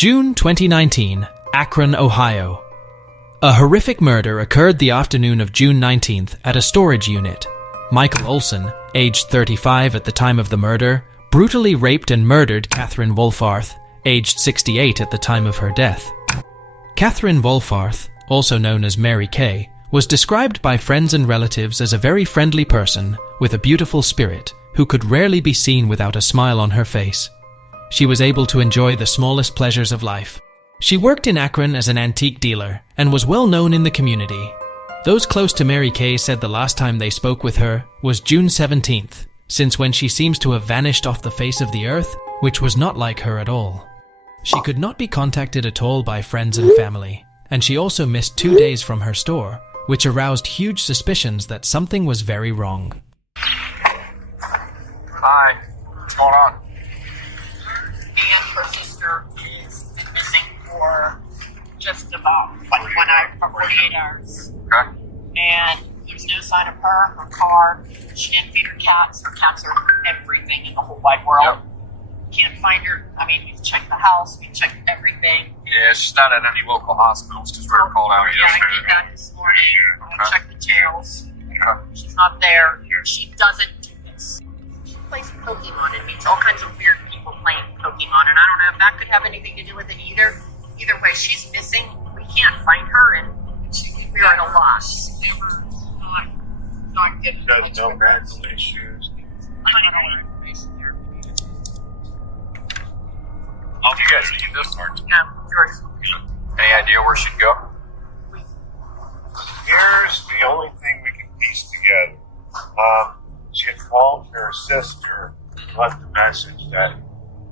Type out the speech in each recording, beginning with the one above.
June 2019, Akron, Ohio. A horrific murder occurred the afternoon of June 19th at a storage unit. Michael Olson, aged 35 at the time of the murder, brutally raped and murdered Catherine Wolfarth, aged 68 at the time of her death. Catherine Wolfarth, also known as Mary Kay, was described by friends and relatives as a very friendly person with a beautiful spirit who could rarely be seen without a smile on her face. She was able to enjoy the smallest pleasures of life. She worked in Akron as an antique dealer and was well known in the community. Those close to Mary Kay said the last time they spoke with her was June 17th, since when she seems to have vanished off the face of the earth, which was not like her at all. She could not be contacted at all by friends and family, and she also missed 2 days from her store, which aroused huge suspicions that something was very wrong. Hi, what's going on? And her sister has been missing for just about 48 hours. Okay. And there's no sign of her, her car. She didn't feed her cats. Her cats are everything in the whole wide world. Yep. Can't find her. I mean, we've checked the house, we've checked everything. Yeah, she's not at any local hospitals because we were called out Yeah, I yesterday. did that this morning. I checked the jails. Okay. She's not there. She doesn't do this. She plays Pokemon and meets all kinds of weird people playing Pokemon, and I don't know if that could have anything to do with it either. Either way, she's missing. We can't find her, and we are at a loss. Not good. No medical issues. I don't know what information there. You guys need this part. Yeah, George. Any idea where she'd go? Here's the only thing we can piece together. She had called her sister and left a message that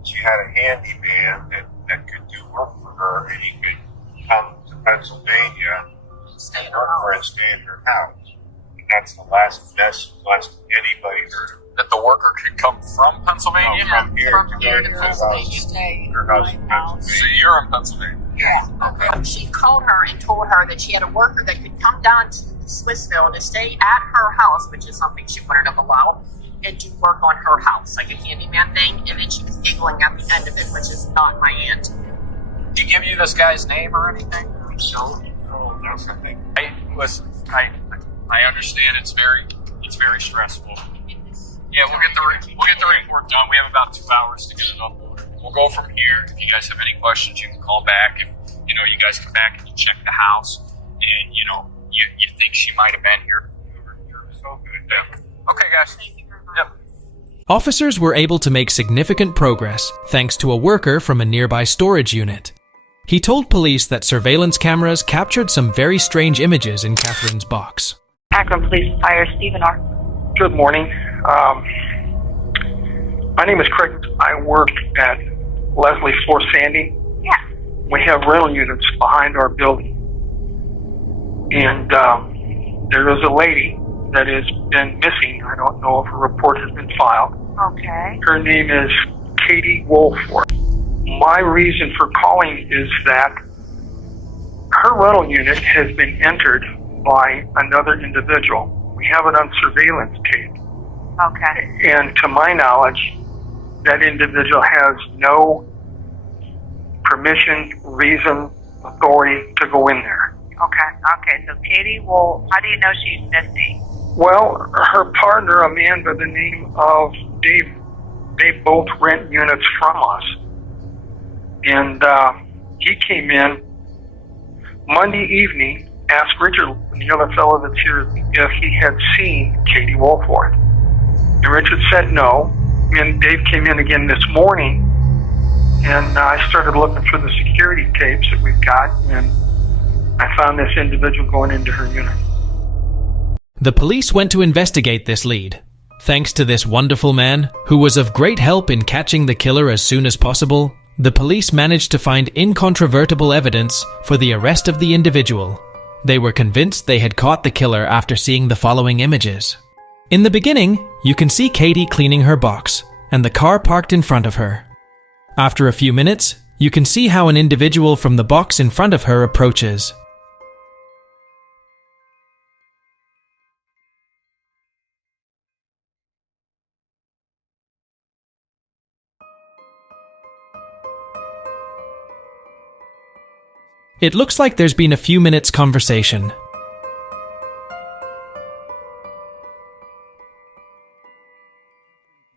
she had a handyman that could do work for her, and he could come to Pennsylvania and work for her and stay in her house. And that's the last message anybody heard of. That the worker could come from Pennsylvania? No, from here From to here go to to her Pennsylvania. house. Stay Her house in in my house. So Pennsylvania. you're in Pennsylvania? Yeah. Okay. She called her and told her that she had a worker that could come down to Swissville to stay at her house, which is something she wouldn't have allowed, and do work on her house, like a handyman thing. And then she was giggling at the end of it, which is not my aunt. Did he give you this guy's name or anything? No, that's nothing. Hey, listen, I understand it's very stressful. Yeah, we'll get the report done. We have about 2 hours to get it uploaded. We'll go from here. If you guys have any questions, you can call back. If you guys come back and you check the house, and you think she might have been here. You're so good. Yeah. Okay, guys. Yep. Officers were able to make significant progress thanks to a worker from a nearby storage unit. He told police that surveillance cameras captured some very strange images in Catherine's box. Akron Police Fire, Stephen R. Good morning. My name is Craig. I work at Leslie Floor Sandy. Yeah. We have rental units behind our building. And there is a lady that has been missing. I don't know if a report has been filed. Okay. Her name is Katie Wolford. My reason for calling is that her rental unit has been entered by another individual. We have it on surveillance tape. Okay. And to my knowledge, that individual has no permission, reason, authority to go in there. Okay, so Katie how do you know she's missing? Well, her partner, a man by the name of Dave, they both rent units from us. And he came in Monday evening, asked Richard, the other fellow that's here, if he had seen Katie Wolford. And Richard said no. And Dave came in again this morning, and I started looking for the security tapes that we've got, and I found this individual going into her unit. The police went to investigate this lead. Thanks to this wonderful man, who was of great help in catching the killer as soon as possible, the police managed to find incontrovertible evidence for the arrest of the individual. They were convinced they had caught the killer after seeing the following images. In the beginning, you can see Katie cleaning her box, and the car parked in front of her. After a few minutes, you can see how an individual from the box in front of her approaches. It looks like there's been a few minutes conversation.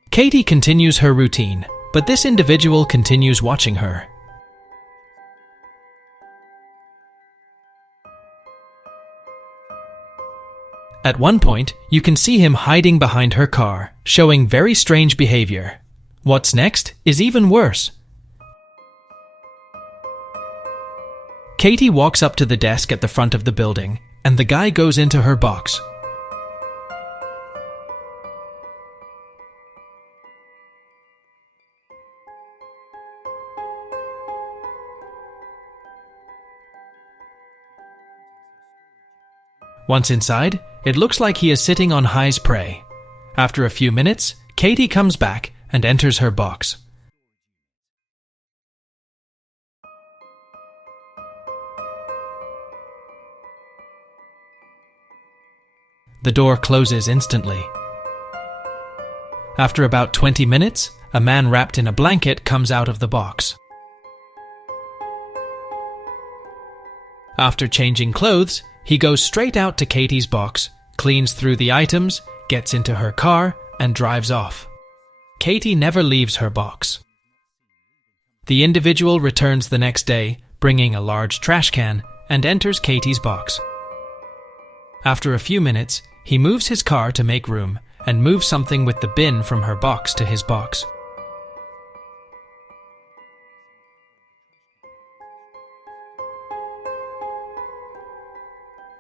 Katie continues her routine, but this individual continues watching her. At one point, you can see him hiding behind her car, showing very strange behavior. What's next is even worse. Katie walks up to the desk at the front of the building, and the guy goes into her box. Once inside, it looks like he is sitting on High's prey. After a few minutes, Katie comes back and enters her box. The door closes instantly. After about 20 minutes, a man wrapped in a blanket comes out of the box. After changing clothes, he goes straight out to Katie's box, cleans through the items, gets into her car, and drives off. Katie never leaves her box. The individual returns the next day, bringing a large trash can, and enters Katie's box. After a few minutes, he moves his car to make room, and moves something with the bin from her box to his box.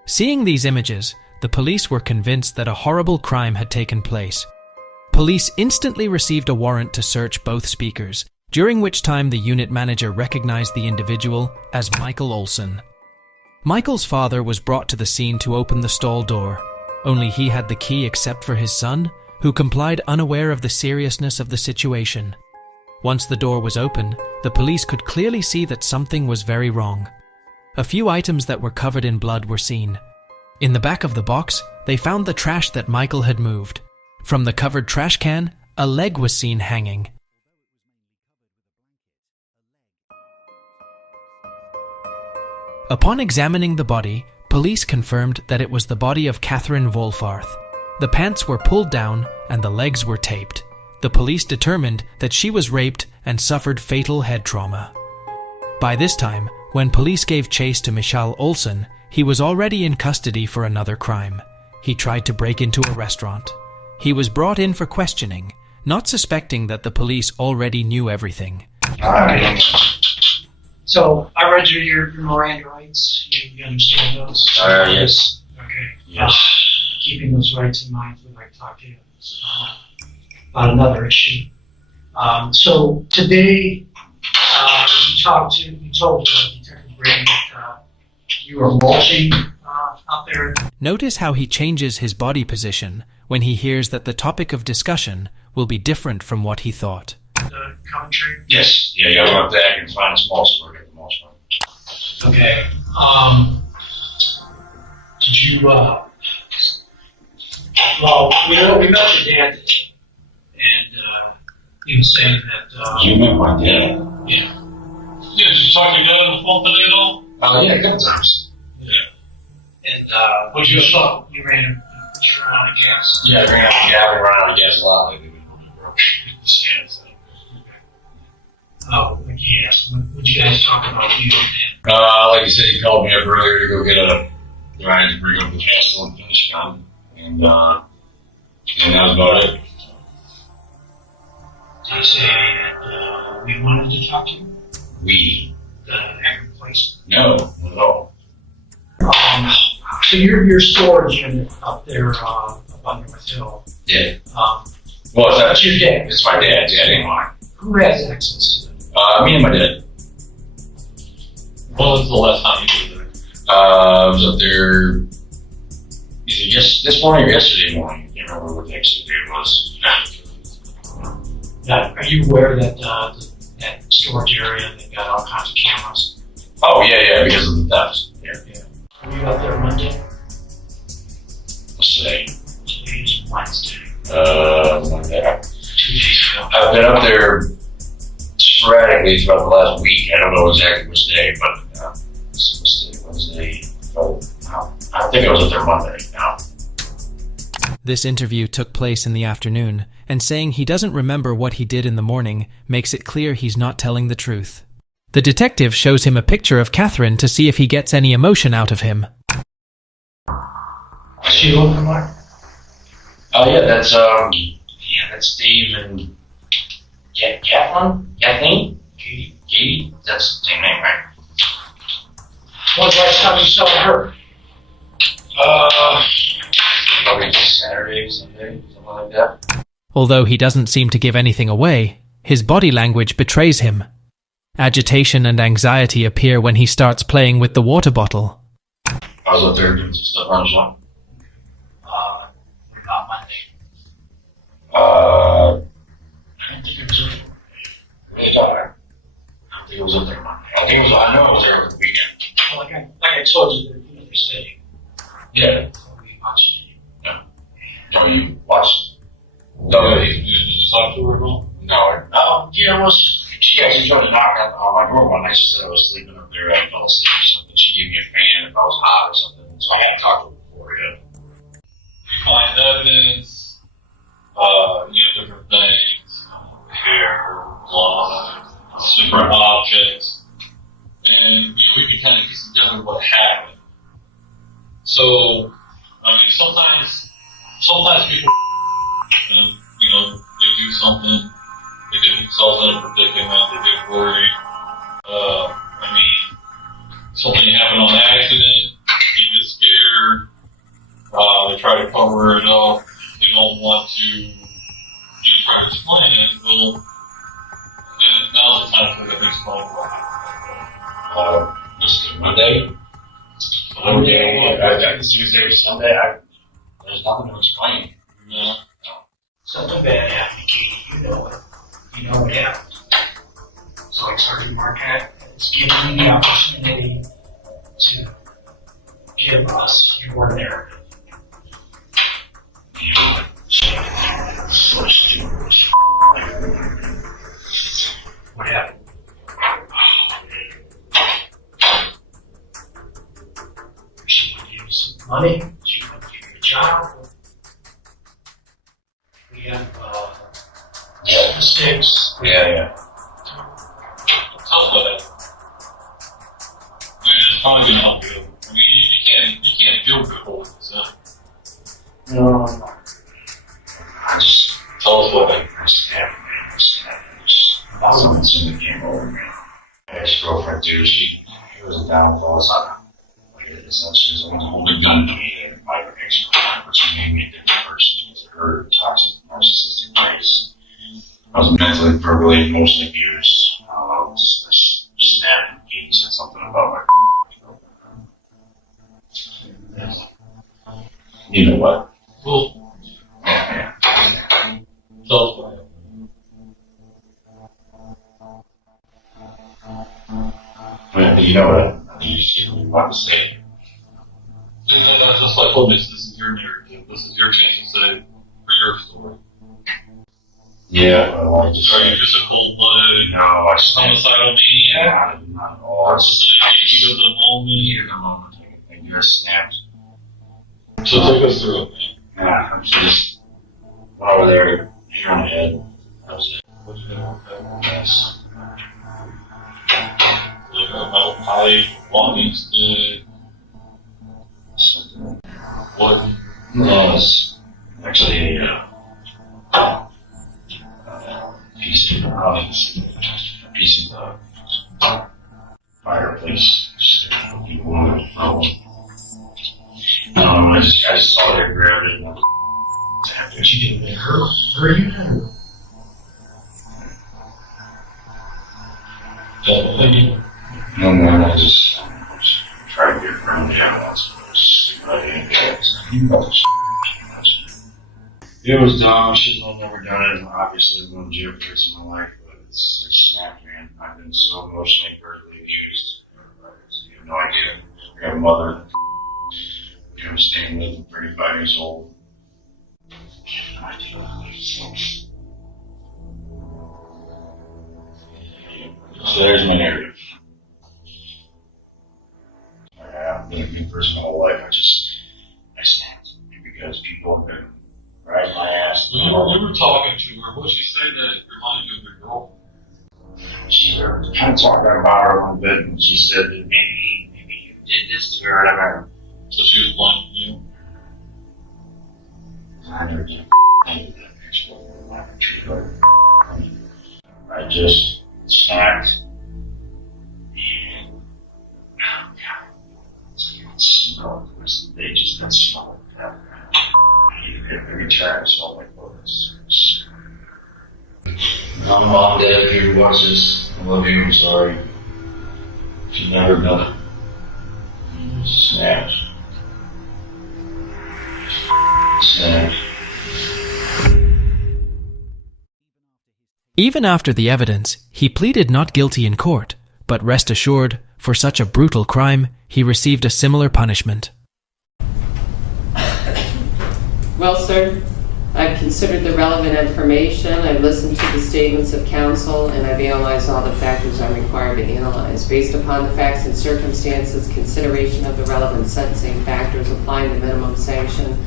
Seeing these images, the police were convinced that a horrible crime had taken place. Police instantly received a warrant to search both speakers, during which time the unit manager recognized the individual as Michael Olson. Michael's father was brought to the scene to open the stall door. Only he had the key except for his son, who complied unaware of the seriousness of the situation. Once the door was open, the police could clearly see that something was very wrong. A few items that were covered in blood were seen. In the back of the box, they found the trash that Michael had moved. From the covered trash can, a leg was seen hanging. Upon examining the body, police confirmed that it was the body of Catherine Wolfarth. The pants were pulled down and the legs were taped. The police determined that she was raped and suffered fatal head trauma. By this time, when police gave chase to Michael Olson, he was already in custody for another crime. He tried to break into a restaurant. He was brought in for questioning, not suspecting that the police already knew everything. So, I read your Miranda rights. You understand those? Yes. Okay. Yes. Keeping those rights in mind, we'd like to talk to you about another issue. So, today, you told Detective Brady that you were mulching out there. Notice how he changes his body position when he hears that the topic of discussion will be different from what he thought. The country? Yes. Yeah, I went up there, I can find a small store, get the mulch one. Okay. Did you, well, we met your dad today, and he was saying that, You met my dad? yeah. Yeah, did you talk to your dad on the phone today at all? Oh, yeah, good times. And, what you saw? You ran around a gas? Yeah, I ran out of gas a lot lately. Yeah, so. Oh, yes. What you guys talk about you? Like you said, he called me up earlier to go get a ride to bring up the castle and finish gun. And that was about it. Did you say that we wanted to talk to you? We? The Akron place? No, not at all. So your storage unit up there up on North Hill. Yeah. Well, that's your dad. It's my dad's, yeah, it ain't mine. Who has access to it? Me and my dad. When was the last time you were there? I was up there either this morning or yesterday morning. I can't remember what the actual day was. Now, are you aware that that storage area, they've got all kinds of cameras? Oh, yeah, because of the theft. Yeah. Were you up there Monday? Let's say. Today's Wednesday. Monday. 2 days ago. I've been up there sporadically throughout the last week. I don't know exactly which day, but think I was up there Monday now. This interview took place in the afternoon, and saying he doesn't remember what he did in the morning makes it clear he's not telling the truth. The detective shows him a picture of Catherine to see if he gets any emotion out of him. What's she looking like? Oh yeah, that's Dave and Kathleen? Katie? That's the same name, right? When's the last time you saw her? Probably Saturday, Sunday, something like that. Although he doesn't seem to give anything away, his body language betrays him. Agitation and anxiety appear when he starts playing with the water bottle. I was up there doing some stuff on the shop. Not Monday. I don't think it was up there. Really tired. I don't think it was up there Monday. I know it was there over the weekend. Well, like I told you, they're mistake. Yeah. We watched it. No. No, you watched. No, did you talk to her at all? No. Yeah, it was. She actually tried to knock on my door one night. She said I was sleeping up there. I fell asleep or something. She gave me a fan if I was hot or something. So I hadn't talked to her before yet. You find evidence, different things, hair, blood, different objects, and we can kind of piece together what happened. So, I mean, sometimes people, they do something, they get themselves in a predicament, they get worried. Something happened on accident, you get scared, they try to cover it up, they don't want to try to explain it. Well, and now's the time for them to explain what. Monday? I think Tuesday or Sunday. There's nothing to explain. Yeah. Something bad happened, Katie. You know it. You know it happened. So I started Marquette. It's giving you the opportunity to give us your narrative. What happened? She wanted to give you some money. She wanted to give you a job. We have mistakes. Yeah. Tough with it. It's probably gonna help you. I mean, you can't feel good holding this up. No. I just Tell us what. I snapped. Something came over me. My ex-girlfriend, dude, she was a downfall. It's not she was the one who hold a gun to me and my ex-girlfriend, but she made me a different person with her toxic narcissistic traits. I was mentally, verbally, emotionally abused. Just snapped. He said something about my girlfriend. You know what? Well, Yeah. tell us what. You know what? You just didn't want to say. And that's just like, well, this is your narrative. This is your chance to say for your story. Yeah, well, I just. Are you just a cold-blooded, No, I snapped. homicidal maniac? Not at all. I Just just. heat of the moment. Heat of the moment. And you're snapped. So take us through it, man. Yeah, I'm just. Over there, here on the head. That was it. What you know, yes. Like a metal pipe, walking stick, Something. what? No, it's actually a piece of the fireplace. I just saw it, grabbed it. What you did, her you? No more, I just tried to get around the animals. It was dumb. I should have never done it. Obviously, it was jeopardize my life, but it's snapped, man. I've been so emotionally, verbally abused. You have no idea. We have a mother. We have a staying with 35 years old. So there's my narrative. I've been a good person my whole life. I just kind of talked about her a little bit, and she said that maybe you did this to her, whatever. So she was blaming you. I never did any of that. I just snapped, and smell. They just didn't smell like that. Every time I smell like bullets. Mom, Dad, if you watch this, I love you, I'm sorry. She's never done it. Snaps. Snaps. Even after the evidence, he pleaded not guilty in court, but rest assured, for such a brutal crime, he received a similar punishment. Well, sir, I've considered the relevant information, I've listened to the statements of counsel, and I've analyzed all the factors I'm required to analyze. Based upon the facts and circumstances, consideration of the relevant sentencing factors applying the minimum sanction,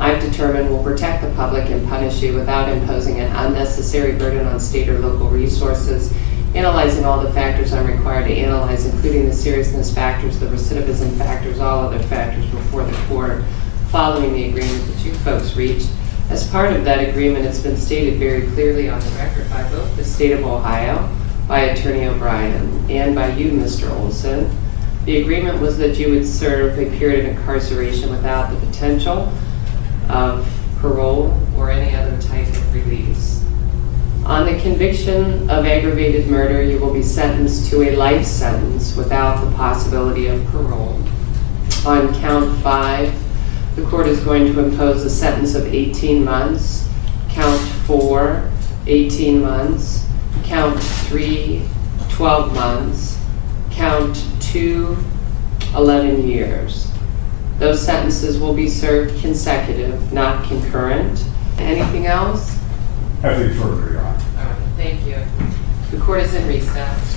I've determined will protect the public and punish you without imposing an unnecessary burden on state or local resources, analyzing all the factors I'm required to analyze, including the seriousness factors, the recidivism factors, all other factors before the court, following the agreement the two folks reached. As part of that agreement, it's been stated very clearly on the record by both the state of Ohio, by Attorney O'Brien, and by you, Mr. Olson. The agreement was that you would serve a period of incarceration without the potential of parole or any other type of release. On the conviction of aggravated murder, you will be sentenced to a life sentence without the possibility of parole. On count 5, the court is going to impose a sentence of 18 months. Count 4, 18 months. Count 3, 12 months. Count 2, 11 years. Those sentences will be served consecutive, not concurrent. Anything else? Nothing further, Your Honor. All right, thank you. The court is in recess.